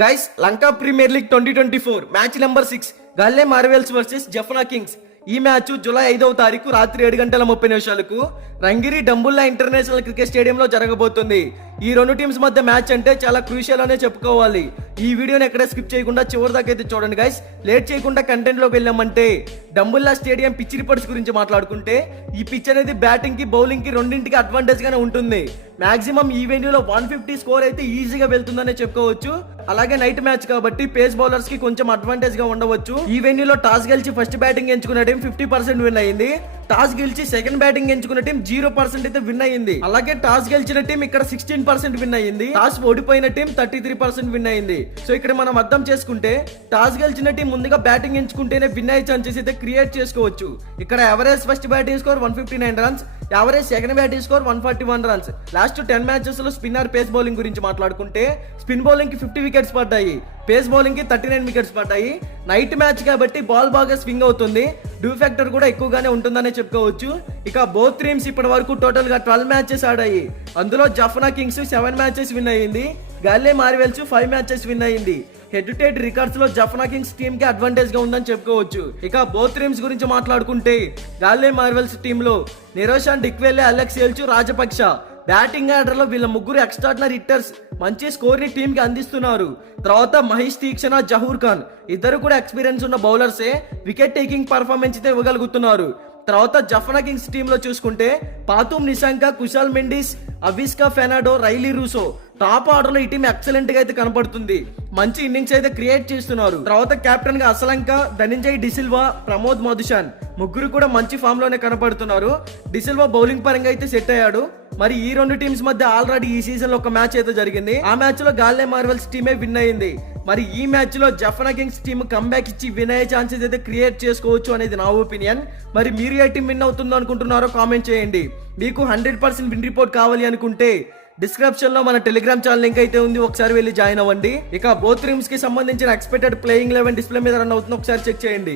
Guys Lanka premier league 2024 match number 6 Galle marvels versus Jaffna kings. ఈ match July 5వ తారీఖు రాత్రి 7:30 రంగిరి డంబుల్లా ఇంటర్నేషనల్ క్రికెట్ స్టేడియంలో జరగబోతుంది. ఈ రెండు టీమ్స్ మధ్య మ్యాచ్ అంటే చాలా క్రూషియల్ అనే చెప్పుకోవాలి. ఈ వీడియోని ఎక్కడ స్కిప్ చేయకుండా చివరి దాకా అయితే చూడండి గైస్. లేట్ చేయకుండా కంటెంట్ లోకి వెళ్ళామంటే డంబుల్లా స్టేడియం పిచ్ రిపోర్ట్స్ గురించి మాట్లాడుకుంటే ఈ పిచ్ అనేది బ్యాటింగ్ కి బౌలింగ్ కి రెండింటికి అడ్వాంటేజ్ గానే ఉంటుంది. మాక్సిమం ఈ వెన్యూలో 150 స్కోర్ అయితే ఈజీగా వెళ్తుందనే చెప్పుకోవచ్చు. అలాగే నైట్ మ్యాచ్ కాబట్టి పేస్ బౌలర్స్ కి కొంచెం అడ్వాంటేజ్ గా ఉండవచ్చు. ఈ వెన్యూలో టాస్ గెలిచి ఫస్ట్ బ్యాటింగ్ ఎంచుకున్న టీం 50% విన్ అయింది. టాస్ గెలిచి సెకండ్ బ్యాటింగ్ ఎంచుకున్న టీం 0% అయితే విన్ అయింది. అలాగే టాస్ గెలిచిన టీం ఇక్కడ 16% విన్ అయింది. టాస్ ఓడిపోయిన టీం 33% విన్ అయింది. సో ఇక్కడ మనం అర్థం చేసుకుంటే టాస్ గెలిచిన టీం ముందుగా బ్యాటింగ్ ఎంచుకుంటేనే విన్ అయ్యే ఛాన్సెస్ అయితే క్రియేట్ చేసుకోవచ్చు. ఇక్కడ average first batting score 159 runs, average second batting score 141 runs. Last 10 matches లో స్పిన్నర్ పేస్ బౌలింగ్ గురించి మాట్లాడుకుంటే స్పిన్ బౌలింగ్ కి 50 వికెట్స్ పడ్డాయి, పేస్ బౌలింగ్ కి 39 వికెట్స్ పడ్డాయి. నైట్ మ్యాచ్ కాబట్టి బాల్ బాగా స్వింగ్ అవుతుంది, డ్యూ ఫ్యాక్టర్ కూడా ఎక్కువగానే ఉంటుందనే చెప్పుకోవచ్చు. ఇక బోత్ టీమ్స్ ఇప్పటి వరకు టోటల్ గా 12 మ్యాచెస్ ఆడాయి. అందులో జఫ్నా కింగ్స్ 7 మ్యాచెస్ విన్ అయ్యింది, గాల్లే మార్వెల్స్ 5 మ్యాచెస్ విన్ అయ్యింది. హెడ్ టు హెడ్ రికార్డ్స్ లో జఫ్నా కింగ్స్ టీమ్ కి అడ్వాంటేజ్ గా ఉందని చెప్పుకోవచ్చు. ఇక బోత్ టీమ్స్ గురించి మాట్లాడుకుంటే గాల్లే మార్వెల్స్ టీమ్ లో నిరోషాన్ Dickwella, Alex ఎల్చు, Rajapaksa batting order లో వీళ్ళ ముగ్గురు ఎక్స్ట్రాడినరీ హిట్టర్స్ మంచి స్కోర్ ని టీమ్ కి అందిస్తున్నారు. తర్వాత మహేష్ తీక్షణ, జహూర్ ఖాన్ ఇద్దరు కూడా ఎక్స్పీరియన్స్ ఉన్న బౌలర్సే వికెట్ టేకింగ్ పర్ఫార్మెన్స్ అయితే ఇవ్వగలుగుతున్నారు. తర్వాత జఫ్నా కింగ్స్ టీమ్ లో చూసుకుంటే Pathum Nissanka, Kusal Mendis, Avishka Fernando, Rilee Rossouw top order లో ఈ టీం ఎక్సలెంట్ గా అయితే కనపడుతుంది. మంచి ఇన్నింగ్స్ అయితే క్రియేట్ చేస్తున్నారు. తర్వాత కెప్టెన్ గా అసలంక, ధనంజయ్ డిసిల్వా, ప్రమోద్ మధుశాన్ ముగ్గురు కూడా మంచి ఫామ్ లోనే కనపడుతున్నారు. డిసిల్వా బౌలింగ్ పరంగా అయితే సెట్ అయ్యాడు. మరి ఈ రెండు టీమ్స్ మధ్య ఆల్రెడీ ఈ సీజన్ లో ఒక మ్యాచ్ అయితే జరిగింది. ఆ మ్యాచ్ లో గాల్లే మార్వెల్స్ టీమే విన్ అయింది. మరి ఈ మ్యాచ్ లో జఫ్నా కింగ్స్ టీమ్ కంబ్యాక్ ఇచ్చి విన్ అయ్యే ఛాన్సెస్ అయితే క్రియేట్ చేసుకోవచ్చు అనేది నా ఒపీనియన్. మరి మీరు ఏ టీం విన్ అవుతుందో అనుకుంటున్నారో కామెంట్ చేయండి. మీకు 100% విన్ రిపోర్ట్ కావాలి అనుకుంటే డిస్క్రిప్షన్ లో మన టెలిగ్రామ్ ఛానల్ లింక్ అయితే ఉంది, ఒకసారి వెళ్ళి జాయిన్ అవ్వండి. ఇక బోత్ టీమ్స్ కి సంబంధించిన ఎక్స్పెక్టెడ్ ప్లేయింగ్ 11 డిస్ప్లే మీద రన్ అవుతుంది, ఒకసారి చెక్ చేయండి.